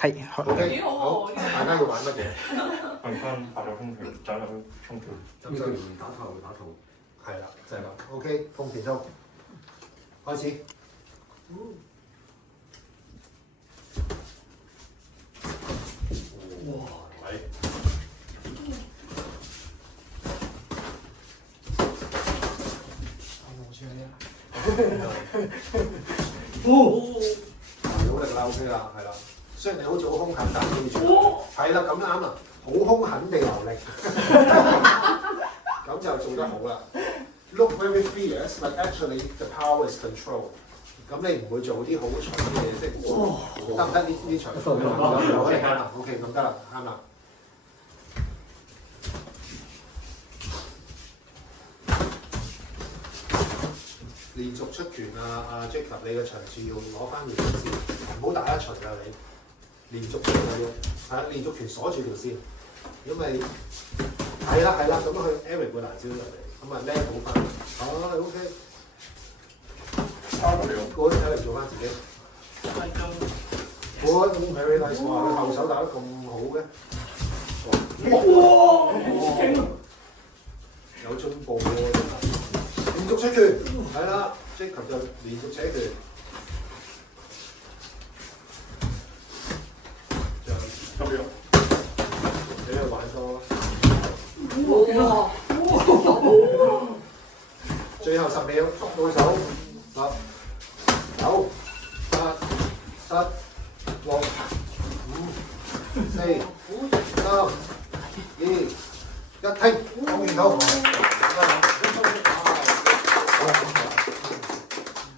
係。OK，好，大家要玩乜嘢？去翻發咗空調，走入去沖調。咁就打頭，係啦，就係咁。OK，碰田中，開始。哇！係。努力啦 ，OK 啦，係啦。雖然你好似好兇狠，但係記住，係啦，咁啱啦，好兇狠地流力，咁就做得好啦。Look very fierce, but actually the power is control。咁你唔會做啲好蠢嘅嘢，即係得唔得呢場？有啱啦 ，OK 咁得啦，啱啦。連續出拳啊Jacob，你嘅場次要攞翻條線，唔好打一巡啊你。連續拳要係連續拳鎖住條線，因為係啦，咁樣去 Eric 會難招入嚟，咁啊 level 翻。OK。Good Eric 做翻自己。Good very nice， 哇！佢後手打得咁好嘅。哇！有進步喎，連續出拳，係啦 ，Jacob 就連續扯拳。咁樣，你去玩多。哇！最後10秒，捉到手，10、9、8、7、6、5、4、3、2、1，停，講完到。